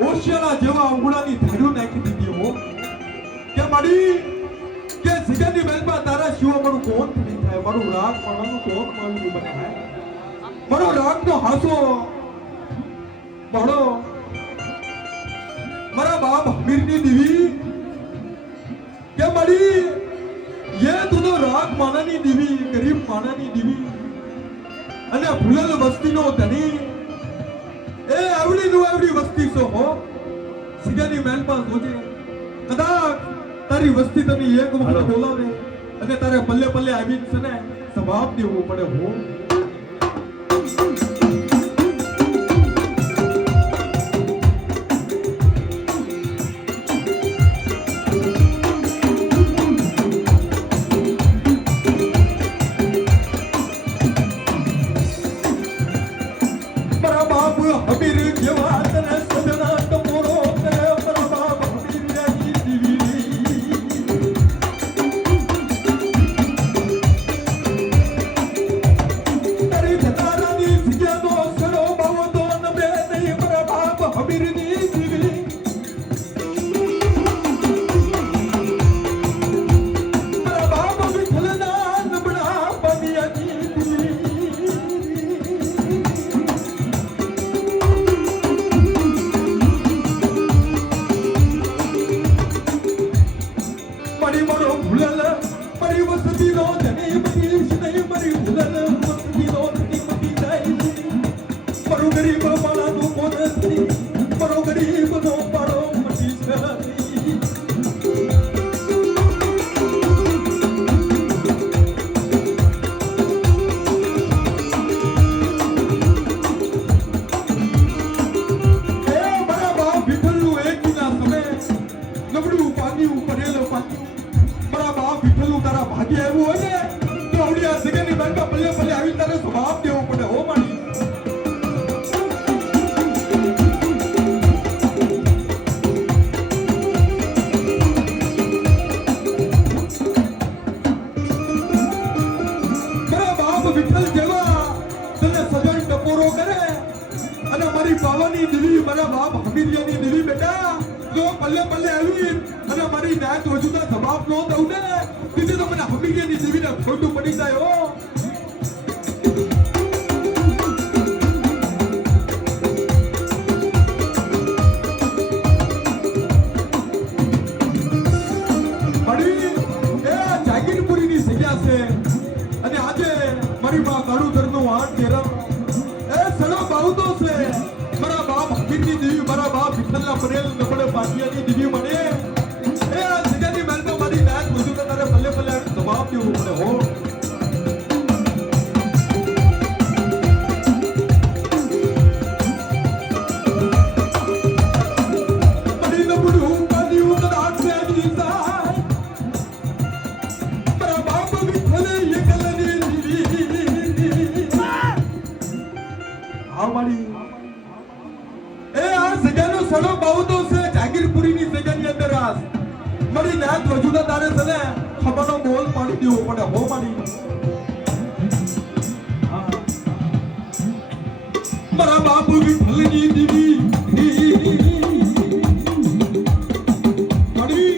ઓશિયાના જેવા અંગુડાની ધાર્યું નાખી દીધી હો કે મારી કે સિગરની બેલમાં તારા શિવા મારું કોણ થઈ થાય મારું રાગ મારવાનું કોણ મારું બને થાય મારો રાગનો હાસો બહડો મારા બાપ હમીરની દીવી કે મારી ये तुझो राग मानानी दीवी गरीब मानानी दीवी અને ભૂલેલ વસ્તીનો ધણી એ આવડી નું આવડી વસ્તી સો હો સિગાની મહેલમાં જોજે કદાચ તારી વસ્તી તને એક વખત બોલાવે અને તારે પલ્લે પલ્લે આવીને છે ને જવાબ દેવો પડે હો પલ્લે પલ્લે આવી અને મારી નાત વજુદા જવાબ નો દઉં ને દીદી તો મને હમીરિયાની દેવીને ખોટું પડી જાય હો મારી એ જાગીરપુરીની જગ્યા છે અને આજે મારી માં કાળુધરનું આઠ કેરમ એ સડો બાઉતો છે મારા બાપ હમીરની દેવી મારા બાપ વિઠ્ઠલના પરેલ નબળે પાટિયાની દેવી મને એ આ જગ્યાની મહેલમાં મારી નાત વજુદા તારે પલ્લે પલ્લે જવાબ દેવો પડે હો વજુદા તારે તને ખબરનો બોલ પાડી દેવો પડે હો મારી મારા બાપુ વિઠ્ઠલની દેવી મારી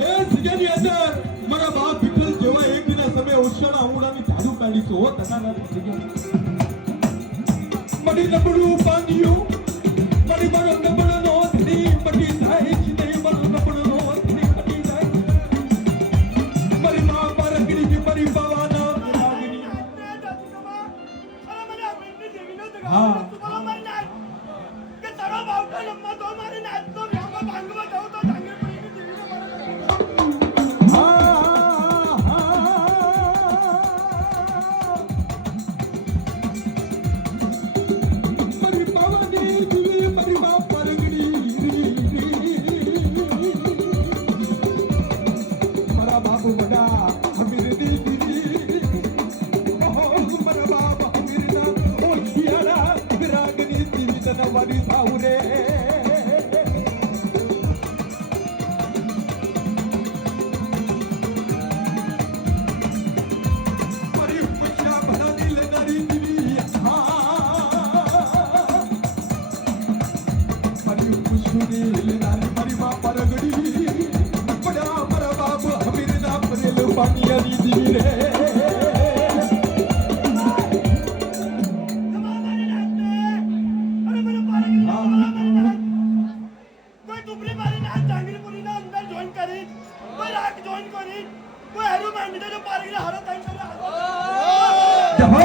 એ જગ્યાની અંદર મારા બાપ વિઠ્ઠલ જેવા એક દિના સમય ઓશિયાના આંગણાની ઝાડુ કાઢી છો તકાના મારી નબળું પાંડિયું મારી મારો નબળો નો ધરી પટી થાય છે નહીં મારો નબળો નો મારી પુષ્પની લેનારી મારી બાપા રગડી બડા મારા બાપ હમીરના પરેલ પાનિયાની દીવી રે તમારી નાચને અરે મને પારગી તમારી નાચ કોઈ ટુપરી મારી નાચ જાંગીરપુરીના અંદર જોઈન કરી કોઈ રાગ જોઈન કરી કોઈ હેરો માંડી તો પારગી હારો તાઈ કરે જહો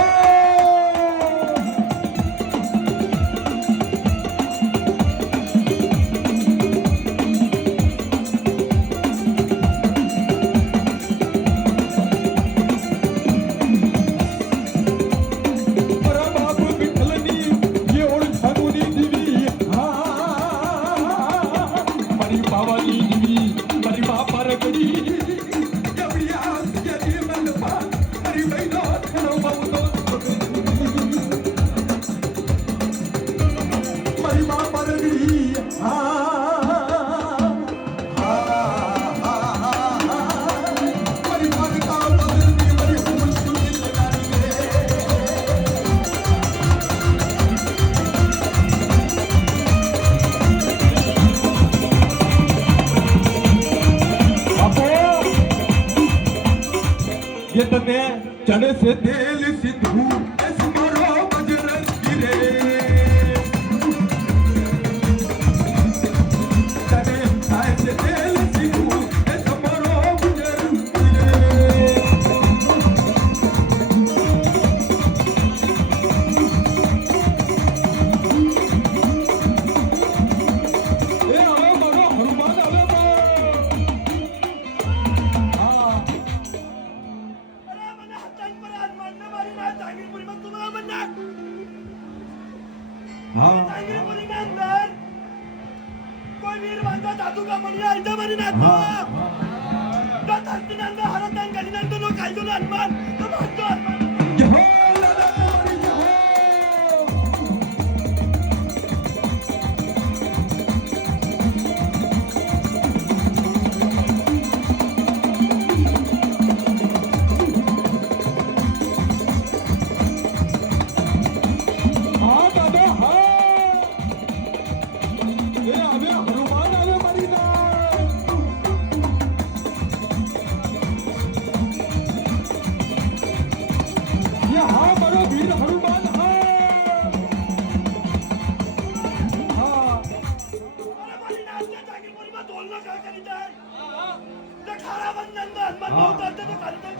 ये तने चढ़े से तेल सिद्धू ऐस मारो बजरंगी रे तने आए से तेल सिद्धू ऐस मारो बजरंगी रे ए आवे मारो हनुमान आवे हाँ અરે મને હતાઈ પર હાથ મારને મારી નાચ જાંગીરપુરીમાં તમારા મને हाँ જાંગીરપુરીના અંદર કોઈ વીર વાંધા જાદુ કા મળી આઈતા મારી નાચમાં તો ધરતીના અંદર હારો તાઈ કરીને તો નો કાયદો હનુમાન તો બાંધો હનુમાન जहो लाला मोरी जहो हाँ दादा हाँ ये आवे हनुमान आवे मारी ना ये हाँ मारो वीर हनुमान हाँ हाँ અરે મારી નાચને જાંગીરપુરીમાં ઢોલનો કા કરી જાય તે ખારા બંધન હનુમાન બહુ દર્દ તો કરી દે